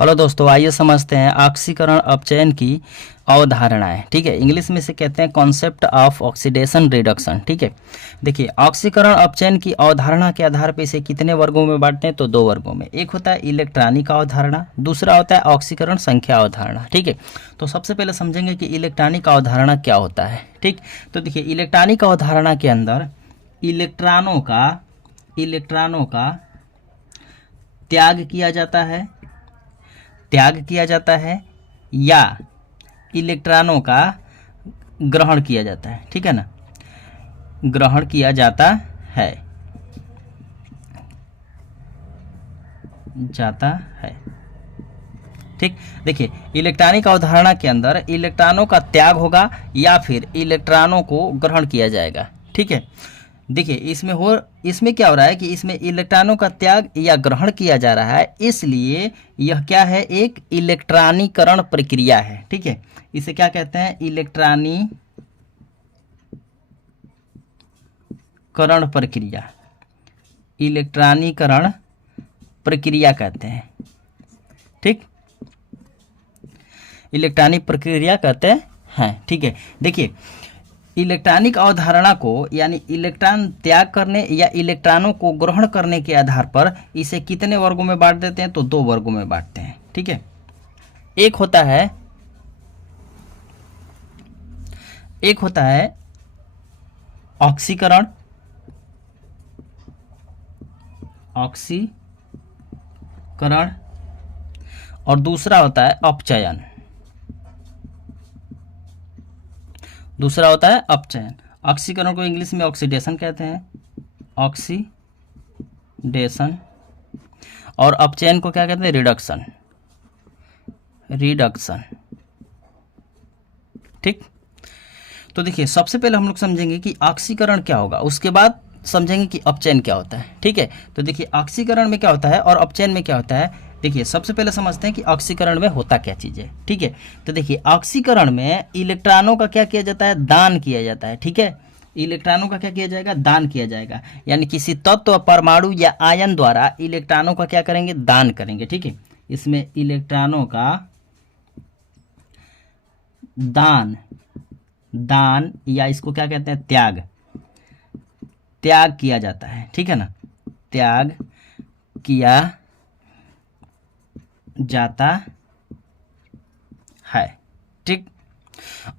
Hello दोस्तों, आइए समझते हैं ऑक्सीकरण अपचयन की अवधारणाएं। ठीक है, इंग्लिश में इसे कहते हैं कॉन्सेप्ट ऑफ ऑक्सीडेशन रिडक्शन। ठीक है, देखिए ऑक्सीकरण अपचयन की अवधारणा के आधार पर इसे कितने वर्गों में बांटते हैं? तो दो वर्गों में। एक होता है इलेक्ट्रॉनिक अवधारणा, दूसरा होता है ऑक्सीकरण संख्या अवधारणा। ठीक है, तो सबसे पहले समझेंगे कि इलेक्ट्रॉनिक अवधारणा क्या होता है। ठीक, तो देखिए इलेक्ट्रॉनिक अवधारणा के अंदर इलेक्ट्रॉनों का त्याग किया जाता है या इलेक्ट्रॉनों का ग्रहण किया जाता है। ठीक है ना, ग्रहण किया जाता है ठीक, देखिए इलेक्ट्रॉनिक अवधारणा के अंदर इलेक्ट्रॉनों का त्याग होगा या फिर इलेक्ट्रॉनों को ग्रहण किया जाएगा। ठीक है, देखिए इसमें क्या हो रहा है कि इसमें इलेक्ट्रॉनों का त्याग या ग्रहण किया जा रहा है, इसलिए यह क्या है? एक इलेक्ट्रॉनीकरण प्रक्रिया है। ठीक है, इसे क्या कहते हैं? इलेक्ट्रॉनीकरण प्रक्रिया कहते हैं। ठीक, इलेक्ट्रॉनिक प्रक्रिया कहते हैं। ठीक है, देखिए इलेक्ट्रॉनिक अवधारणा को यानी इलेक्ट्रॉन त्याग करने या इलेक्ट्रॉनों को ग्रहण करने के आधार पर इसे कितने वर्गों में बांट देते हैं? तो दो वर्गों में बांटते हैं। ठीक है, एक होता है ऑक्सीकरण और दूसरा होता है अपचयन। ऑक्सीकरण को इंग्लिश में ऑक्सीडेशन कहते हैं, ऑक्सीडेशन, और अपचयन को क्या कहते हैं? रिडक्शन। ठीक, तो देखिए सबसे पहले हम लोग समझेंगे कि ऑक्सीकरण क्या होगा, उसके बाद समझेंगे कि अपचयन क्या होता है। ठीक है, तो देखिए ऑक्सीकरण में क्या होता है और अपचयन में क्या होता है। देखिए सबसे पहले समझते हैं कि ऑक्सीकरण में होता क्या चीज़ है। ठीक है, तो देखिए ऑक्सीकरण में इलेक्ट्रॉनों का क्या किया जाता है? दान किया जाता है। ठीक है, इलेक्ट्रॉनों का क्या किया जाएगा? दान किया जाएगा, यानी किसी तत्व, परमाणु या आयन द्वारा इलेक्ट्रॉनों का क्या करेंगे? दान करेंगे। ठीक है, इसमें इलेक्ट्रॉनों का दान या इसको क्या कहते हैं? त्याग किया जाता है। ठीक है ना, त्याग किया जाता है। ठीक,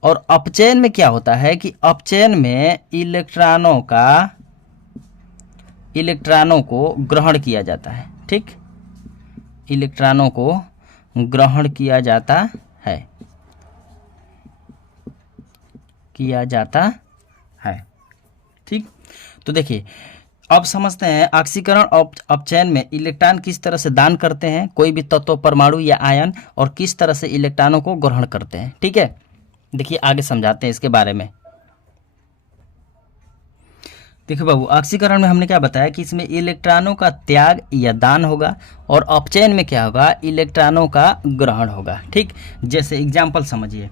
और अपचयन में क्या होता है कि अपचयन में इलेक्ट्रॉनों को ग्रहण किया जाता है। ठीक, इलेक्ट्रॉनों को ग्रहण किया जाता है। ठीक, तो देखिए अब समझते हैं ऑक्सीकरण और अपचयन में इलेक्ट्रॉन किस तरह से दान करते हैं कोई भी तत्व, परमाणु या आयन, और किस तरह से इलेक्ट्रॉनों को ग्रहण करते हैं। ठीक है, देखिए आगे समझाते हैं इसके बारे में। देखिए बाबू, ऑक्सीकरण में हमने क्या बताया कि इसमें इलेक्ट्रॉनों का त्याग या दान होगा और अपचयन में क्या होगा? इलेक्ट्रॉनों का ग्रहण होगा। ठीक, जैसे एग्जाम्पल समझिए,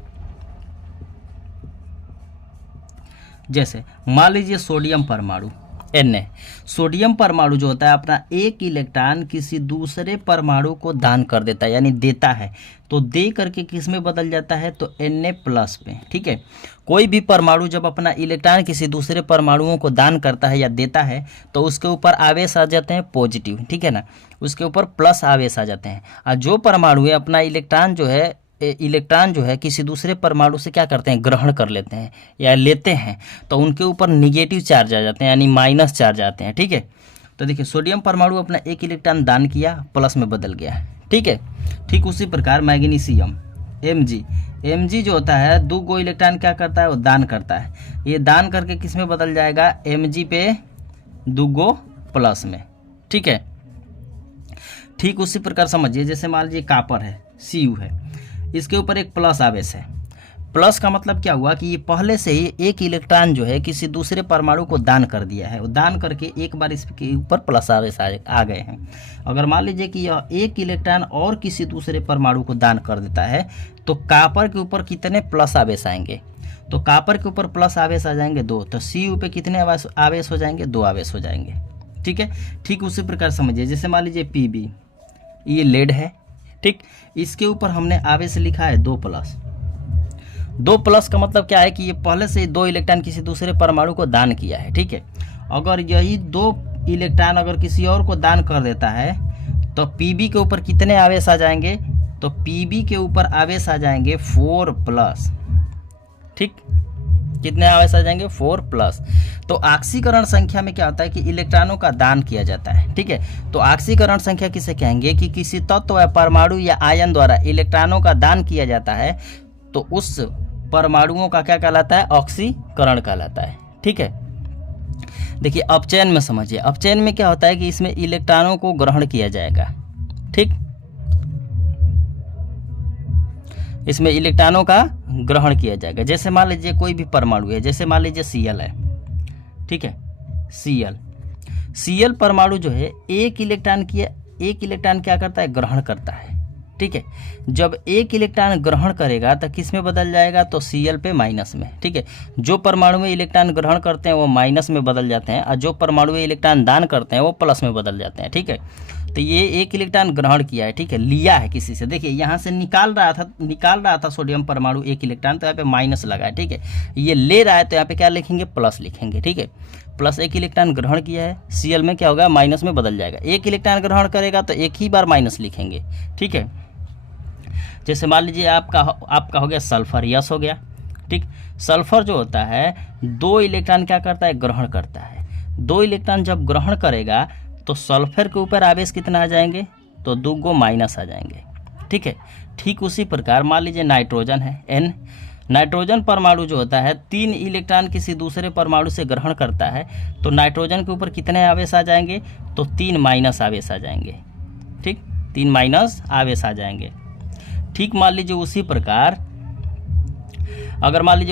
जैसे मान लीजिए सोडियम परमाणु Na, सोडियम परमाणु जो होता है अपना एक इलेक्ट्रॉन किसी दूसरे परमाणु को दान कर देता है, यानी देता है, तो दे करके किस में बदल जाता है? तो Na+ में। ठीक है, कोई भी परमाणु जब अपना इलेक्ट्रॉन किसी दूसरे परमाणुओं को दान करता है या देता है तो उसके ऊपर आवेश आ जाते हैं पॉजिटिव। ठीक है ना, उसके ऊपर प्लस आवेश आ जाते हैं। और जो परमाणु है अपना इलेक्ट्रॉन जो है किसी दूसरे परमाणु से क्या करते हैं? ग्रहण कर लेते हैं या लेते हैं, तो उनके ऊपर निगेटिव चार्ज आ जाते हैं, यानी माइनस चार्ज आते हैं। ठीक है, तो देखिए सोडियम परमाणु अपना एक इलेक्ट्रॉन दान किया, प्लस में बदल गया। ठीक है, ठीक उसी प्रकार मैग्नीशियम Mg जो होता है 2 इलेक्ट्रॉन क्या करता है? वो दान करता है, ये दान करके किस में बदल जाएगा? Mg पे 2 प्लस में। ठीक है, ठीक उसी प्रकार समझिए, जैसे मान लीजिए कापर है, Cu है, इसके ऊपर एक प्लस आवेश है। प्लस का मतलब क्या हुआ कि ये पहले से ही एक इलेक्ट्रॉन जो है किसी दूसरे परमाणु को दान कर दिया है, वो दान करके एक बार इसके ऊपर प्लस आवेश आ गए हैं। अगर मान लीजिए कि यह एक इलेक्ट्रॉन और किसी दूसरे परमाणु को दान कर देता है तो कापर के ऊपर कितने प्लस आवेश आएंगे? तो कापर के ऊपर प्लस आवेश आ जाएंगे 2, तो Cu पे कितने आवेश हो जाएंगे? 2 आवेश हो जाएंगे। ठीक है, ठीक उसी प्रकार समझिए, जैसे मान लीजिए Pb, ये लेड है, ठीक, इसके ऊपर हमने आवेश लिखा है 2+। 2+ का मतलब क्या है कि ये पहले से 2 इलेक्ट्रॉन किसी दूसरे परमाणु को दान किया है। ठीक है, अगर यही 2 इलेक्ट्रॉन अगर किसी और को दान कर देता है तो Pb के ऊपर कितने आवेश आ जाएंगे, तो Pb के ऊपर आवेश आ जाएंगे 4+। ठीक, कितने आवेश आ जाएंगे, 4+। तो ऑक्सीकरण संख्या में क्या होता है कि इलेक्ट्रॉनों का दान किया जाता है। ठीक है, तो ऑक्सीकरण संख्या किसे कहेंगे कि किसी तत्व या परमाणु या आयन द्वारा इलेक्ट्रॉनों का दान किया जाता है तो उस परमाणुओं का क्या कहलाता है, ऑक्सीकरण कहलाता है। ठीक है, देखिए अपचयन में समझिए, अपचयन में क्या होता है कि इसमें इलेक्ट्रॉनों को ग्रहण किया जाएगा। ठीक, इसमें इलेक्ट्रॉनों का ग्रहण किया जाएगा। जैसे मान लीजिए कोई भी परमाणु है, जैसे मान लीजिए Cl है। ठीक है, Cl परमाणु जो है एक इलेक्ट्रॉन क्या करता है, ग्रहण करता है। ठीक है, जब एक इलेक्ट्रॉन ग्रहण करेगा तो किस में बदल जाएगा, तो Cl पे माइनस में। ठीक है, जो परमाणु में इलेक्ट्रॉन ग्रहण करते हैं वो माइनस में बदल जाते हैं और जो परमाणु में इलेक्ट्रॉन दान करते हैं वो प्लस में बदल जाते हैं। ठीक है, तो ये एक इलेक्ट्रॉन ग्रहण किया है। ठीक है, लिया है किसी से, देखिए यहाँ से निकाल रहा था सोडियम परमाणु एक इलेक्ट्रॉन, तो यहाँ पे माइनस लगा है। ठीक है, ये ले रहा है तो यहाँ पे क्या लिखेंगे, प्लस लिखेंगे। ठीक है, प्लस एक इलेक्ट्रॉन ग्रहण किया है, Cl में क्या होगा, माइनस में बदल जाएगा। एक इलेक्ट्रॉन ग्रहण करेगा तो एक ही बार माइनस लिखेंगे। ठीक है, जैसे मान लीजिए आपका हो गया सल्फर, यस हो गया। ठीक, सल्फर जो होता है 2 इलेक्ट्रॉन क्या करता है, ग्रहण करता है। 2 इलेक्ट्रॉन जब ग्रहण करेगा तो सल्फर के ऊपर आवेश कितना आ जाएंगे, तो 2 माइनस आ जाएंगे। ठीक है, ठीक उसी प्रकार मान लीजिए नाइट्रोजन है, N। नाइट्रोजन परमाणु जो होता है 3 इलेक्ट्रॉन किसी दूसरे परमाणु से ग्रहण करता है तो नाइट्रोजन के ऊपर कितने आवेश आ जाएंगे, तो 3 माइनस आवेश आ जाएंगे। ठीक, 3 माइनस आवेश आ जाएंगे। ठीक, मान लीजिए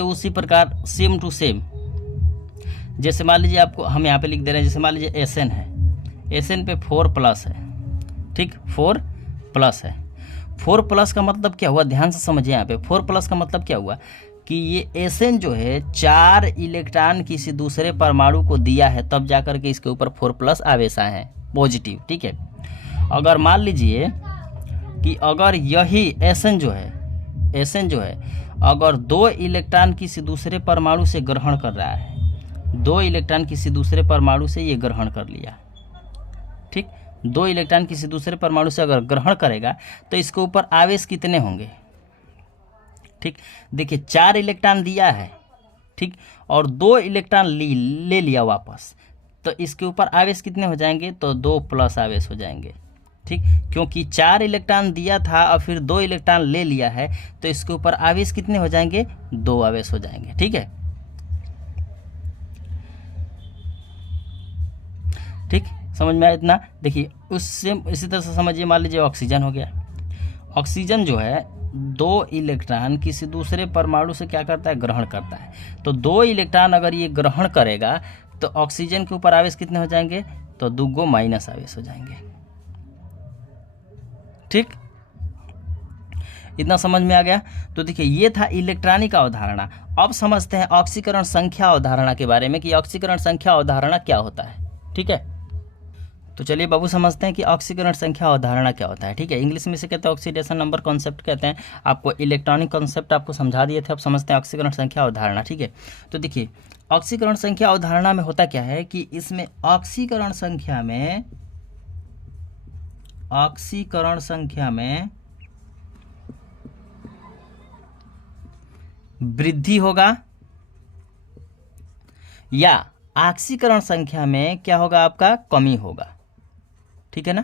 उसी प्रकार सेम टू सेम, जैसे मान लीजिए आपको हम यहाँ पे लिख दे रहे हैं, जैसे मान लीजिए Sn है, Sn पे 4+ है। ठीक, 4+ है। 4+ का मतलब क्या हुआ, ध्यान से समझिए। यहाँ पे 4+ का मतलब क्या हुआ कि ये Sn जो है 4 इलेक्ट्रॉन किसी दूसरे परमाणु को दिया है, तब जाकर के इसके ऊपर 4+ आवेश आए हैं, पॉजिटिव। ठीक है, अगर मान लीजिए कि अगर यही Sn जो है अगर 2 इलेक्ट्रॉन किसी दूसरे परमाणु से ग्रहण कर रहा है, 2 इलेक्ट्रॉन किसी दूसरे परमाणु से ये ग्रहण कर लिया। ठीक, 2 इलेक्ट्रॉन किसी दूसरे परमाणु से अगर ग्रहण करेगा तो इसके ऊपर आवेश कितने होंगे। ठीक, देखिए 4 इलेक्ट्रॉन दिया है, ठीक, और 2 इलेक्ट्रॉन ले लिया वापस, तो इसके ऊपर आवेश कितने हो जाएंगे, तो 2+ आवेश हो जाएंगे। ठीक, क्योंकि 4 इलेक्ट्रॉन दिया था और फिर 2 इलेक्ट्रॉन ले लिया है तो इसके ऊपर आवेश कितने हो जाएंगे, 2 आवेश हो जाएंगे। ठीक है, ठीक, समझ में आया इतना। देखिए उससे इसी तरह से समझिए, मान लीजिए ऑक्सीजन हो गया। ऑक्सीजन जो है 2 इलेक्ट्रॉन किसी दूसरे परमाणु से क्या करता है, ग्रहण करता है। तो 2 इलेक्ट्रॉन अगर ये ग्रहण करेगा तो ऑक्सीजन के ऊपर आवेश कितने हो जाएंगे, तो 2 माइनस आवेश हो जाएंगे। ठीक, इतना समझ में आ गया। तो देखिए ये था इलेक्ट्रॉनिक अवधारणा। अब समझते हैं ऑक्सीकरण संख्या अवधारणा के बारे में कि ऑक्सीकरण संख्या अवधारणा क्या होता है। ठीक है, तो चलिए बाबू समझते हैं कि ऑक्सीकरण संख्या अवधारणा क्या होता है। ठीक है, इंग्लिश में से कहते हैं ऑक्सीडेशन नंबर कॉन्सेप्ट कहते हैं। आपको इलेक्ट्रॉनिक कॉन्सेप्ट आपको समझा दिए थे, अब समझते हैं ऑक्सीकरण संख्या अवधारणा। ठीक है, तो देखिए ऑक्सीकरण संख्या अवधारणा में होता क्या है कि इसमें ऑक्सीकरण संख्या में वृद्धि होगा या ऑक्सीकरण संख्या में क्या होगा, आपका कमी होगा। ठीक है ना।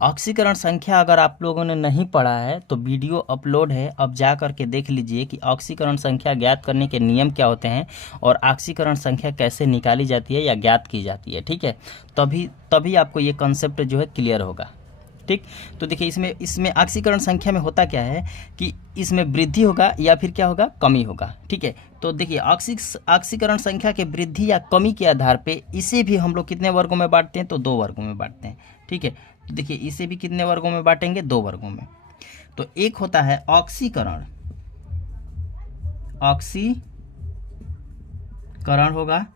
ऑक्सीकरण संख्या अगर आप लोगों ने नहीं पढ़ा है तो वीडियो अपलोड है, अब जा करके देख लीजिए कि ऑक्सीकरण संख्या ज्ञात करने के नियम क्या होते हैं और ऑक्सीकरण संख्या कैसे निकाली जाती है या ज्ञात की जाती है। ठीक है, तभी आपको ये कॉन्सेप्ट जो है क्लियर होगा। ठीक, तो देखिए इसमें ऑक्सीकरण संख्या में होता क्या है कि इसमें वृद्धि होगा या फिर क्या होगा, कमी होगा। ठीक है, तो देखिए ऑक्सीकरण संख्या के वृद्धि या कमी के आधार पे इसे भी हम लोग कितने वर्गों में बांटते हैं, तो 2 वर्गों में बांटते हैं। ठीक है, तो देखिए इसे भी कितने वर्गों में बांटेंगे, 2 वर्गों में। तो एक होता है ऑक्सीकरण होगा,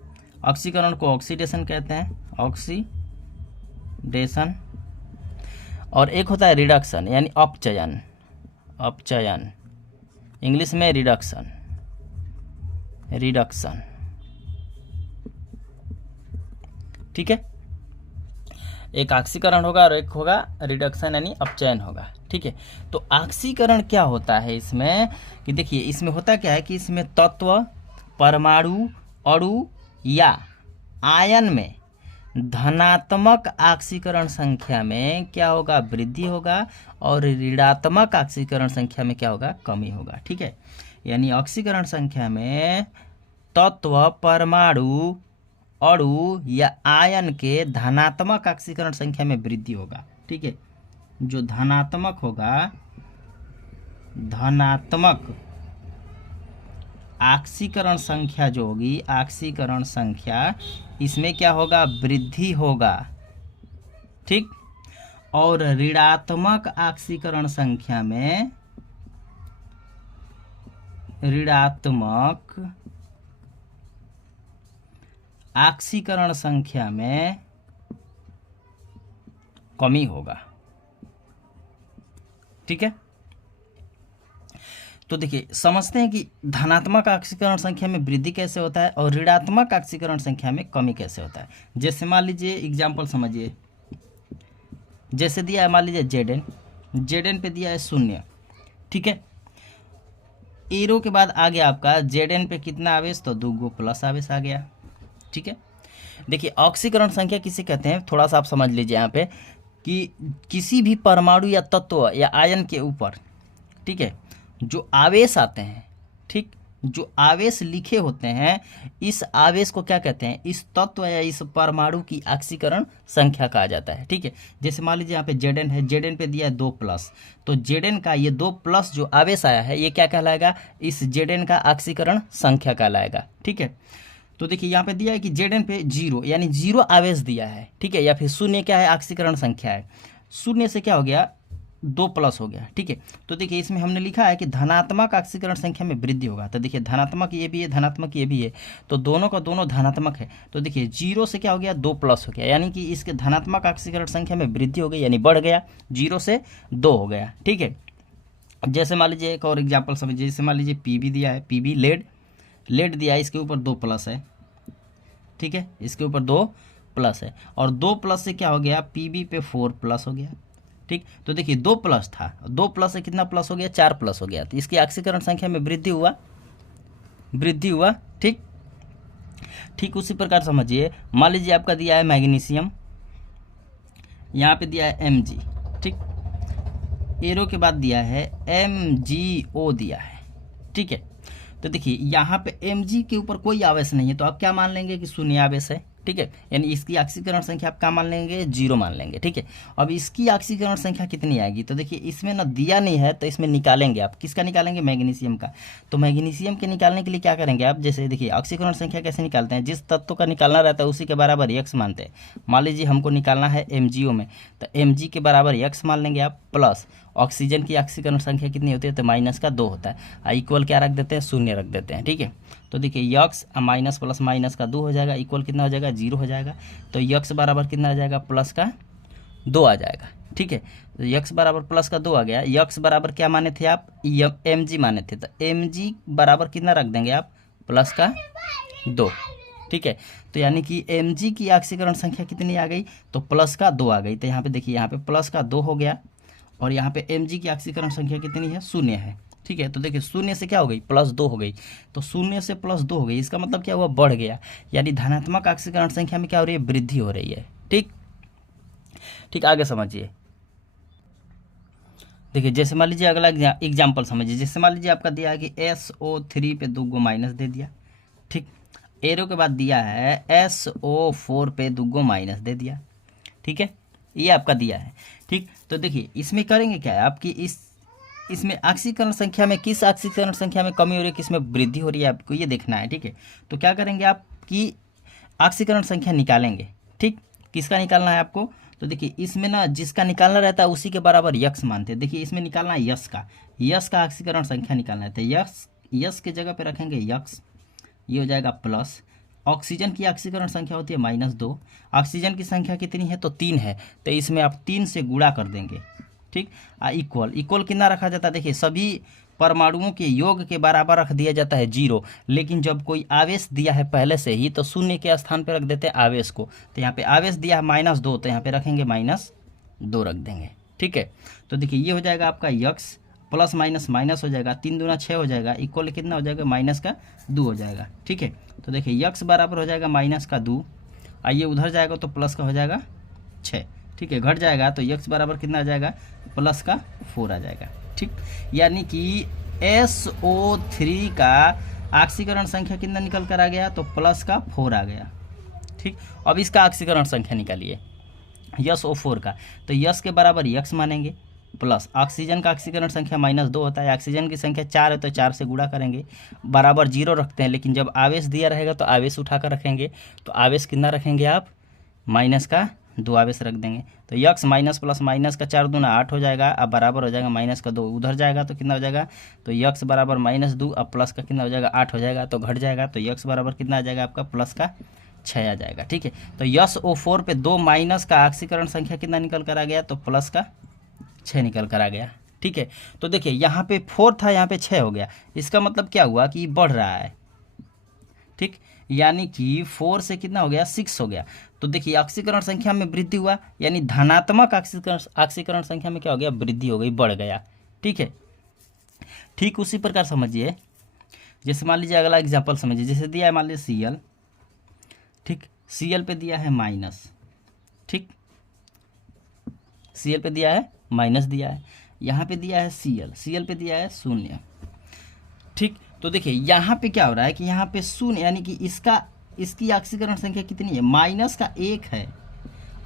ऑक्सीकरण को ऑक्सीडेशन कहते हैं, ऑक्सीडेशन। और एक होता है रिडक्शन यानी अपचयन, अपचयन इंग्लिश में रिडक्शन, रिडक्शन। ठीक है, एक ऑक्सीकरण होगा और एक होगा रिडक्शन यानी अपचयन होगा। ठीक है, तो ऑक्सीकरण क्या होता है इसमें कि देखिए इसमें होता क्या है कि इसमें तत्व, परमाणु, अणु या आयन में धनात्मक ऑक्सीकरण संख्या में क्या होगा, वृद्धि होगा, और ऋणात्मक ऑक्सीकरण संख्या में क्या होगा, कमी होगा। ठीक है, यानी ऑक्सीकरण संख्या में तत्व, परमाणु, अणु या आयन के धनात्मक ऑक्सीकरण संख्या में वृद्धि होगा। ठीक है, जो धनात्मक होगा, धनात्मक ऑक्सीकरण संख्या जो होगी, ऑक्सीकरण संख्या, इसमें क्या होगा, वृद्धि होगा। ठीक, और ऋणात्मक ऑक्सीकरण संख्या में, ऋणात्मक ऑक्सीकरण संख्या में कमी होगा। ठीक है, तो देखिए समझते हैं कि धनात्मक ऑक्सीकरण संख्या में वृद्धि कैसे होता है और ऋणात्मक ऑक्सीकरण संख्या में कमी कैसे होता है। जैसे मान लीजिए एग्जाम्पल समझिए, जैसे दिया है मान लीजिए जेड एन पे दिया है 0। ठीक है, एरो के बाद आ गया आपका जेड एन पे कितना आवेश, तो 2 प्लस आवेश आ गया। ठीक है, देखिए ऑक्सीकरण संख्या किसे कहते हैं, थोड़ा सा आप समझ लीजिए यहाँ पे कि किसी भी परमाणु या तत्व या आयन के ऊपर, ठीक है, जो आवेश आते हैं, ठीक, जो आवेश लिखे होते हैं, इस आवेश को क्या कहते हैं, इस तत्व या इस परमाणु की ऑक्सीकरण संख्या कहा जाता है। ठीक है, जैसे मान लीजिए यहाँ पे जेड एन है, जेड एन पे दिया है 2 प्लस, तो जेड एन का ये 2 प्लस जो आवेश आया है ये क्या कहलाएगा, इस जेड एन का ऑक्सीकरण संख्या कहलाएगा। ठीक है, तो देखिए यहाँ पे दिया है कि जेड एन पे 0 यानी 0 आवेश दिया है। ठीक है, या फिर 0 क्या है, ऑक्सीकरण संख्या है, 0 से क्या हो गया, 2 प्लस हो गया। ठीक है, तो देखिए इसमें हमने लिखा है कि धनात्मक ऑक्सीकरण संख्या में वृद्धि होगा, तो देखिए धनात्मक ये भी है, धनात्मक ये भी है, तो दोनों का दोनों धनात्मक है, तो देखिए 0 से क्या हो गया, 2 प्लस हो गया, यानी कि इसके धनात्मक ऑक्सीकरण संख्या में वृद्धि हो गई, यानी बढ़ गया, 0 से 2 हो गया। ठीक है, जैसे मान लीजिए एक और एग्जाम्पल समझिए, जैसे मान लीजिए पीबी दिया है, पीबी लेड दिया है, इसके ऊपर 2 प्लस है। ठीक है, इसके ऊपर 2 प्लस है, और 2 प्लस से क्या हो गया, पीबी पे 4 प्लस हो गया। ठीक, तो देखिए 2 प्लस था, 2 प्लस से कितना प्लस हो गया, 4 प्लस हो गया, तो इसकी ऑक्सीकरण संख्या में वृद्धि हुआ। ठीक, ठीक उसी प्रकार समझिए, मान लीजिए आपका दिया है मैग्नीशियम, यहाँ पे दिया है Mg। ठीक, एरो के बाद दिया है MgO दिया है। ठीक है, तो देखिए यहाँ पे Mg के ऊपर कोई आवेश नहीं है, तो आप क्या मान लेंगे कि 0 आवेश है। ठीक है, यानी इसकी ऑक्सीकरण संख्या आप क्या मान लेंगे, 0 मान लेंगे। ठीक है, अब इसकी ऑक्सीकरण संख्या कितनी आएगी, तो देखिए इसमें ना दिया नहीं है, तो इसमें निकालेंगे आप, किसका निकालेंगे, मैग्नीशियम का। तो मैग्नीशियम के निकालने के लिए क्या करेंगे आप, जैसे देखिए ऑक्सीकरण संख्या कैसे निकालते हैं, जिस तत्व का निकालना रहता है उसी के बराबर x मानते हैं। मान लीजिए हमको निकालना है MgO में, तो Mg के बराबर x मान लेंगे आप, प्लस ऑक्सीजन की ऑक्सीकरण संख्या कितनी होती है, तो -2 होता है, इक्वल क्या रख देते हैं, 0 रख देते हैं। ठीक है, तो देखिए यक्स माइनस प्लस माइनस का 2 हो जाएगा, इक्वल कितना हो जाएगा, 0 हो जाएगा, तो यक्स बराबर कितना आ जाएगा, +2 आ जाएगा। ठीक है, तो यक्स बराबर +2 आ गया, यक्स बराबर क्या माने थे आप, Mg माने थे, तो Mg बराबर कितना रख देंगे आप, +2। ठीक है, तो यानी कि Mg की ऑक्सीकरण संख्या कितनी आ गई, तो +2 आ गई, तो यहाँ पे देखिए यहाँ पे +2 हो गया, और यहाँ पे Mg की ऑक्सीकरण संख्या कितनी है, 0 है। ठीक है, तो देखिए 0 से क्या हो गई, +2 हो गई, तो 0 से +2 हो गई, इसका मतलब क्या हुआ, बढ़ गया, यानी धनात्मक ऑक्सीकरण संख्या में क्या हो रही है, वृद्धि हो रही है। ठीक, ठीक, आगे समझिए, देखिए जैसे मान लीजिए अगला एग्जाम्पल समझिए, जैसे मान लीजिए आपका दिया है कि SO3 पे 2 माइनस दे दिया। ठीक, एरो के बाद दिया है SO4 पे 2 माइनस दे दिया। ठीक है, ये आपका दिया है। ठीक, तो देखिए इसमें करेंगे क्या है आपकी, इसमें ऑक्सीकरण संख्या में किस ऑक्सीकरण संख्या में कमी हो रही है, किस में वृद्धि हो रही है, आपको ये देखना है। ठीक है, तो क्या करेंगे आप कि ऑक्सीकरण संख्या निकालेंगे। ठीक, किसका निकालना है आपको, तो देखिए इसमें ना जिसका निकालना रहता है उसी के बराबर यक्स मानते हैं। देखिए इसमें निकालना है यश का ऑक्सीकरण संख्या निकालना है, तो यश के जगह पे रखेंगे यक्स, ये हो जाएगा प्लस, ऑक्सीजन की ऑक्सीकरण संख्या होती है -2, ऑक्सीजन की संख्या कितनी है तो 3 है, तो इसमें आप 3 से गुणा कर देंगे, ठीक। इक्वल इक्वल कितना रखा जाता है, देखिए सभी परमाणुओं के योग के बराबर रख दिया जाता है 0, लेकिन जब कोई आवेश दिया है पहले से ही तो शून्य के स्थान पर रख देते हैं आवेश को, तो यहाँ पे आवेश दिया है -2, तो यहाँ पे रखेंगे -2 रख देंगे, ठीक है। तो देखिए ये हो जाएगा आपका यक्स प्लस माइनस माइनस हो जाएगा, 3 दूना 6 हो जाएगा, इक्वल कितना हो जाएगा -2 हो जाएगा, ठीक है। तो देखिए यक्स बराबर हो जाएगा -2, आइए उधर जाएगा तो प्लस का हो जाएगा 6, ठीक है। घट जाएगा तो यक्स बराबर कितना आ जाएगा +4 आ जाएगा, ठीक। यानी कि SO3 का ऑक्सीकरण संख्या कितना निकल कर आ गया तो +4 आ गया, ठीक। अब इसका ऑक्सीकरण संख्या निकालिए SO4 का, तो यस के बराबर यक्स मानेंगे प्लस ऑक्सीजन का ऑक्सीकरण संख्या -2 होता है, ऑक्सीजन की संख्या 4 है तो 4 से गुणा करेंगे, बराबर 0 रखते हैं, लेकिन जब आवेश दिया रहेगा तो आवेश उठाकर रखेंगे, तो आवेश कितना रखेंगे आप -2 आवेश रख देंगे, तो यक्स माइनस प्लस माइनस का 4 दूना 8 हो जाएगा, अब बराबर हो जाएगा -2, उधर जाएगा तो कितना हो जाएगा तो यक्स बराबर -2, अब प्लस का कितना हो जाएगा 8 हो जाएगा, तो घट जाएगा तो यक्स बराबर कितना आ जाएगा आपका +6 आ जाएगा, ठीक है। तो SO4 पे 2 माइनस का ऑक्सीकरण संख्या कितना निकल कर आ गया तो +6 निकल कर आ गया, ठीक है। तो देखिए यहाँ पे 4 था, यहाँ पे 6 हो गया, इसका मतलब क्या हुआ कि बढ़ रहा है, ठीक। यानी कि 4 से कितना हो गया 6 हो गया, तो देखिए ऑक्सीकरण संख्या में वृद्धि हुआ, यानी धनात्मक ऑक्सीकरण संख्या में क्या हो गया वृद्धि हो गई, बढ़ गया, ठीक है। ठीक उसी प्रकार समझिए, जैसे मान लीजिए अगला एग्जाम्पल समझिए, जैसे दिया है मान लीजिए Cl, ठीक, Cl पे दिया है माइनस, ठीक, Cl पे दिया है माइनस दिया है, यहाँ पे दिया है Cl पे दिया है 0, ठीक। तो देखिए यहाँ पे क्या हो रहा है कि यहाँ पे 0 यानी कि इसकी ऑक्सीकरण संख्या कितनी है -1 है,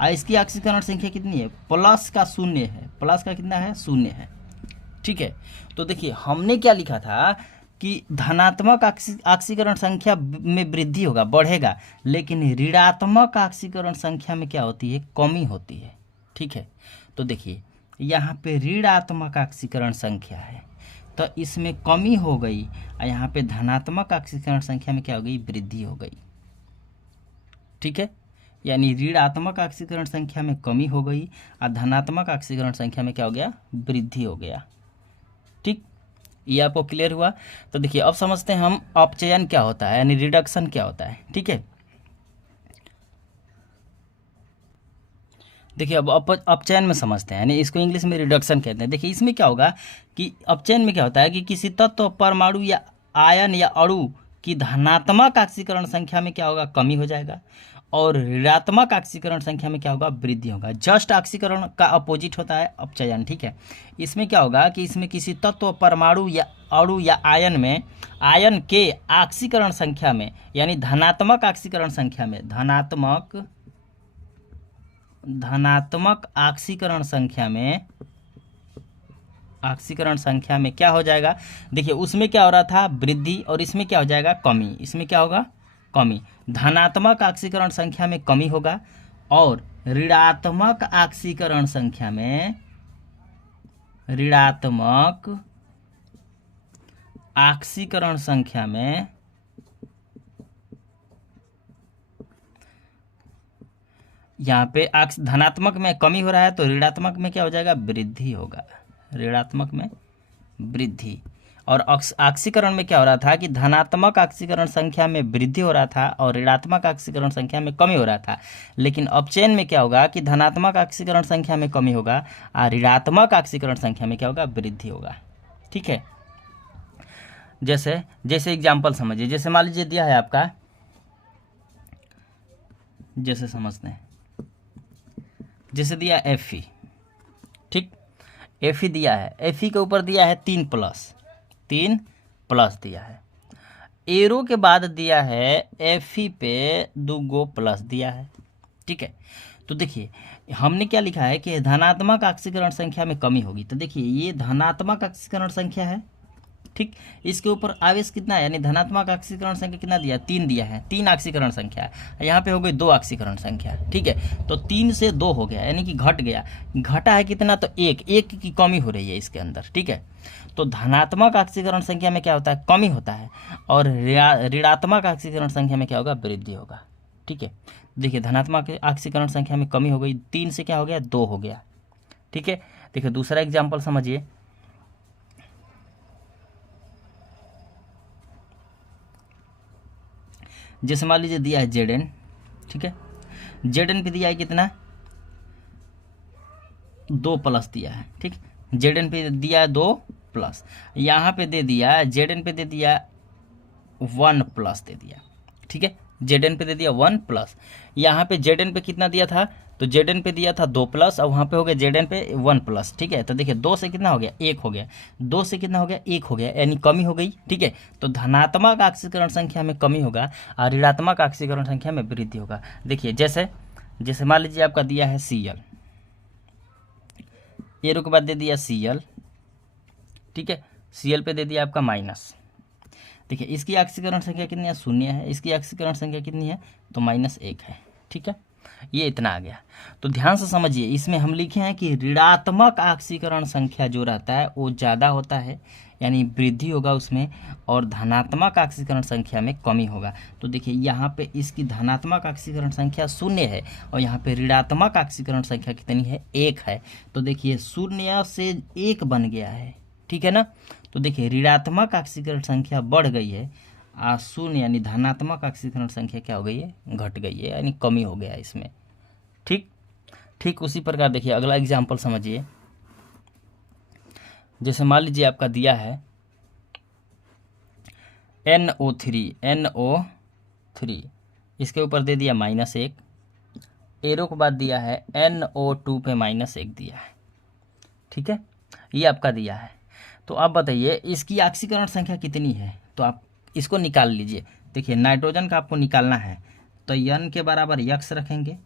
और इसकी ऑक्सीकरण संख्या कितनी है +0 है, प्लस का कितना है 0 है, ठीक है। तो देखिए हमने क्या लिखा था कि धनात्मक ऑक्सीकरण संख्या में वृद्धि होगा, बढ़ेगा, लेकिन ऋणात्मक ऑक्सीकरण संख्या में क्या होती है कमी होती है, ठीक है। तो देखिए यहाँ पे ऋणात्मक ऑक्सीकरण संख्या है तो इसमें कमी हो गई, और यहाँ पे धनात्मक ऑक्सीकरण संख्या में क्या हो गई वृद्धि हो गई, ठीक है। यानी ऋणात्मक ऑक्सीकरण संख्या में कमी हो गई और धनात्मक ऑक्सीकरण संख्या में क्या हो गया वृद्धि हो गया, ठीक। ये आपको क्लियर हुआ। तो देखिए अब समझते हैं हम अपचयन क्या होता है, यानी रिडक्शन क्या होता है, ठीक है। देखिए अब अपचयन में समझते हैं, यानी इसको इंग्लिश में रिडक्शन कहते हैं। देखिए इसमें क्या होगा कि अपचयन में क्या होता है कि किसी तत्व, परमाणु या आयन या अणु की धनात्मक ऑक्सीकरण संख्या में क्या होगा कमी हो जाएगा, और ऋणात्मक ऑक्सीकरण संख्या में क्या होगा वृद्धि होगा। जस्ट ऑक्सीकरण का अपोजिट होता है अपचयन, ठीक है। इसमें क्या होगा कि इसमें किसी तत्व, परमाणु या अणु या आयन में, आयन के ऑक्सीकरण संख्या में, यानी धनात्मक ऑक्सीकरण संख्या में, धनात्मक ऑक्सीकरण संख्या में क्या हो जाएगा, देखिए उसमें क्या हो रहा था वृद्धि, और इसमें क्या हो जाएगा कमी, इसमें क्या होगा कमी। धनात्मक ऑक्सीकरण संख्या में कमी होगा, और ऋणात्मक ऑक्सीकरण संख्या में, ऋणात्मक ऑक्सीकरण संख्या में यहाँ पे धनात्मक में कमी हो रहा है तो ऋणात्मक में क्या हो जाएगा वृद्धि होगा, ऋणात्मक में वृद्धि। और ऑक्सीकरण में क्या हो रहा था कि धनात्मक ऑक्सीकरण संख्या में वृद्धि हो रहा था और ऋणात्मक ऑक्सीकरण संख्या में कमी हो रहा था, लेकिन अपचयन में क्या होगा कि धनात्मक ऑक्सीकरण संख्या में कमी होगा और ऋणात्मक ऑक्सीकरण संख्या में क्या होगा वृद्धि होगा, ठीक है। जैसे एग्जाम्पल समझिए, जैसे मान लीजिए दिया है आपका, जैसे समझते हैं, जैसे दिया Fe, ठीक, Fe दिया है, Fe के ऊपर दिया है 3 प्लस दिया है, एरो के बाद दिया है Fe पे 2 प्लस दिया है, ठीक है। तो देखिए हमने क्या लिखा है कि धनात्मक ऑक्सीकरण संख्या में कमी होगी, तो देखिए ये धनात्मक ऑक्सीकरण संख्या है, ठीक, इसके ऊपर आवेश कितना है, यानी धनात्मक ऑक्सीकरण संख्या कितना दिया, 3 दिया है, 3 ऑक्सीकरण संख्या है, यहाँ पे हो गई 2 ऑक्सीकरण संख्या। ठीक है, तो 3 से 2 हो गया, यानी कि घट गया, घटा है कितना, तो 1 की कमी हो रही है इसके अंदर। ठीक है, तो धनात्मक ऑक्सीकरण संख्या में क्या होता है, कमी होता है, और ऋणात्मक ऑक्सीकरण संख्या में क्या होगा, वृद्धि होगा। ठीक है, देखिए धनात्मक ऑक्सीकरण संख्या में कमी हो गई, 3 से क्या हो गया, 2 हो गया। ठीक है, देखिए दूसरा एग्जाम्पल समझिए। जैसे मान लीजिए दिया है Zn, ठीक है, Zn पे दिया है कितना, 2+ दिया है। ठीक, Zn पे दिया है 2+, यहाँ पे दे दिया Zn पे दे दिया 1+ दे दिया। ठीक है, Zn पे दे दिया 1+, यहाँ पे Zn पे कितना दिया था, तो Zn पे दिया था 2+, और वहाँ पे हो गया Zn पे 1+। ठीक है, तो देखिए 2 से कितना हो गया, 1 हो गया, 2 से कितना हो गया, 1 हो गया, यानी कमी हो गई। ठीक है, तो धनात्मक ऑक्सीकरण संख्या में कमी होगा और ऋणात्मक ऑक्सीकरण संख्या में वृद्धि होगा। देखिए जैसे मान लीजिए आपका दिया है Cl, एरो के बाद दे दिया Cl। ठीक है, Cl पे दे दिया आपका माइनस। देखिए इसकी ऑक्सीकरण संख्या कितनी है, 0 है, इसकी ऑक्सीकरण संख्या कितनी है, तो -1 है। ठीक है, ये इतना आ गया। तो ध्यान से समझिए, इसमें हम लिखे हैं कि ऋणात्मक ऑक्सीकरण संख्या जो रहता है वो ज़्यादा होता है, यानी वृद्धि होगा उसमें, और धनात्मक ऑक्सीकरण संख्या में कमी होगा। तो देखिए यहाँ पे इसकी धनात्मक ऑक्सीकरण संख्या 0 है, और यहाँ पे ऋणात्मक ऑक्सीकरण संख्या कितनी है, 1 है। तो देखिए 0 से 1 बन गया है। ठीक है ना, तो देखिए ऋणात्मक ऑक्सीकरण संख्या बढ़ गई है, 0 यानी धनात्मक ऑक्सीकरण संख्या क्या हो गई है, घट गई है, यानी कमी हो गया है इसमें। ठीक उसी प्रकार देखिए अगला एग्जाम्पल समझिए। जैसे मान लीजिए आपका दिया है NO3, इसके ऊपर दे दिया -1, एरो के बाद दिया है NO2 पे -1 दिया है। ठीक है, ये आपका दिया है। तो आप बताइए इसकी ऑक्सीकरण संख्या कितनी है, तो आप इसको निकाल लीजिए। देखिए नाइट्रोजन का आपको निकालना है, तो N के बराबर X रखेंगे,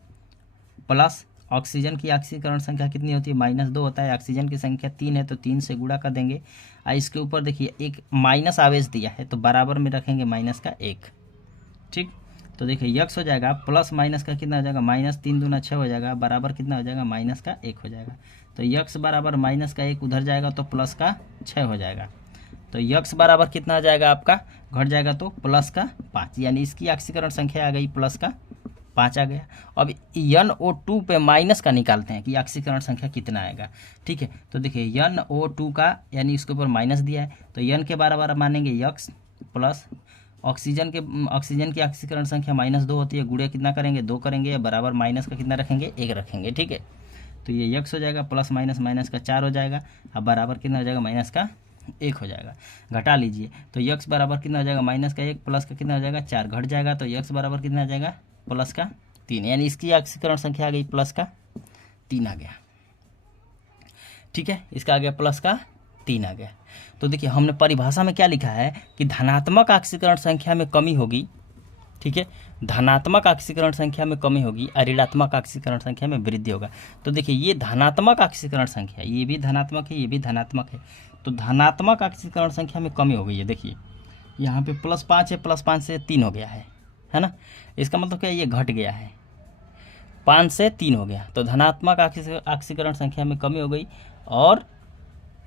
प्लस ऑक्सीजन की ऑक्सीकरण संख्या कितनी होती है, -2 होता है, ऑक्सीजन की संख्या 3 है, तो 3 से गुणा कर देंगे। इसके ऊपर देखिए एक माइनस आवेश दिया है, तो बराबर में रखेंगे -1। ठीक, तो देखिए X हो जाएगा, प्लस माइनस का कितना हो जाएगा, -3 दूना 6 हो जाएगा, बराबर कितना हो जाएगा, -1 हो जाएगा। तो X बराबर -1 उधर जाएगा तो +6 हो जाएगा। तो X बराबर कितना आ जाएगा आपका, घट जाएगा तो +5, यानी इसकी ऑक्सीकरण संख्या आ गई +5 आ गया। अब NO2 पे माइनस का निकालते हैं कि ऑक्सीकरण संख्या कितना आएगा। ठीक है, तो देखिए NO2 का यानी इसके ऊपर माइनस दिया है, तो N के बराबर मानेंगे X, प्लस ऑक्सीजन की ऑक्सीकरण संख्या -2 होती है, गुणे कितना करेंगे, 2 करेंगे, बराबर माइनस का कितना रखेंगे, 1 रखेंगे। ठीक है, तो ये X हो जाएगा, प्लस माइनस का 4 हो जाएगा, अब बराबर कितना हो जाएगा, -1 हो जाएगा। घटा लीजिए, तो X बराबर कितना हो जाएगा, -1 प्लस का कितना हो जाएगा, 4 घट जाएगा, तो X बराबर कितना आ जाएगा, +3, यानी इसकी ऑक्सीकरण संख्या आ गई +3 आ गया। ठीक है, इसका आ गया +3 आ गया। तो देखिए हमने परिभाषा में क्या लिखा है कि धनात्मक ऑक्सीकरण संख्या में कमी होगी। ठीक है, धनात्मक ऑक्सीकरण संख्या में कमी होगी और ऋणात्मक ऑक्सीकरण संख्या में वृद्धि होगा। तो देखिए ये धनात्मक ऑक्सीकरण संख्या, ये भी धनात्मक है, ये भी धनात्मक है, तो धनात्मक ऑक्सीकरण संख्या में कमी हो गई है। देखिए यहाँ पे +5 है, +5 से 3 हो गया है ना, इसका मतलब क्या, ये घट गया है, 5 से 3 हो गया, तो धनात्मक ऑक्सीकरण संख्या में कमी हो गई और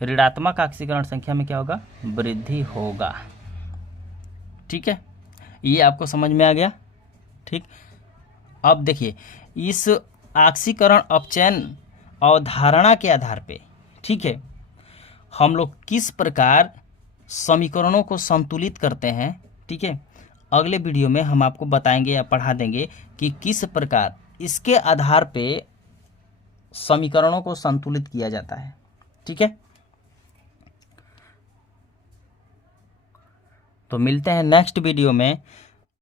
ऋणात्मक ऑक्सीकरण संख्या में क्या होगा, वृद्धि होगा। ठीक है, ये आपको समझ में आ गया। ठीक, अब देखिए इस ऑक्सीकरण अपचयन अवधारणा के आधार पे, ठीक है, हम लोग किस प्रकार समीकरणों को संतुलित करते हैं। ठीक है, अगले वीडियो में हम आपको बताएंगे या पढ़ा देंगे कि किस प्रकार इसके आधार पे समीकरणों को संतुलित किया जाता है। ठीक है, तो मिलते हैं नेक्स्ट वीडियो में।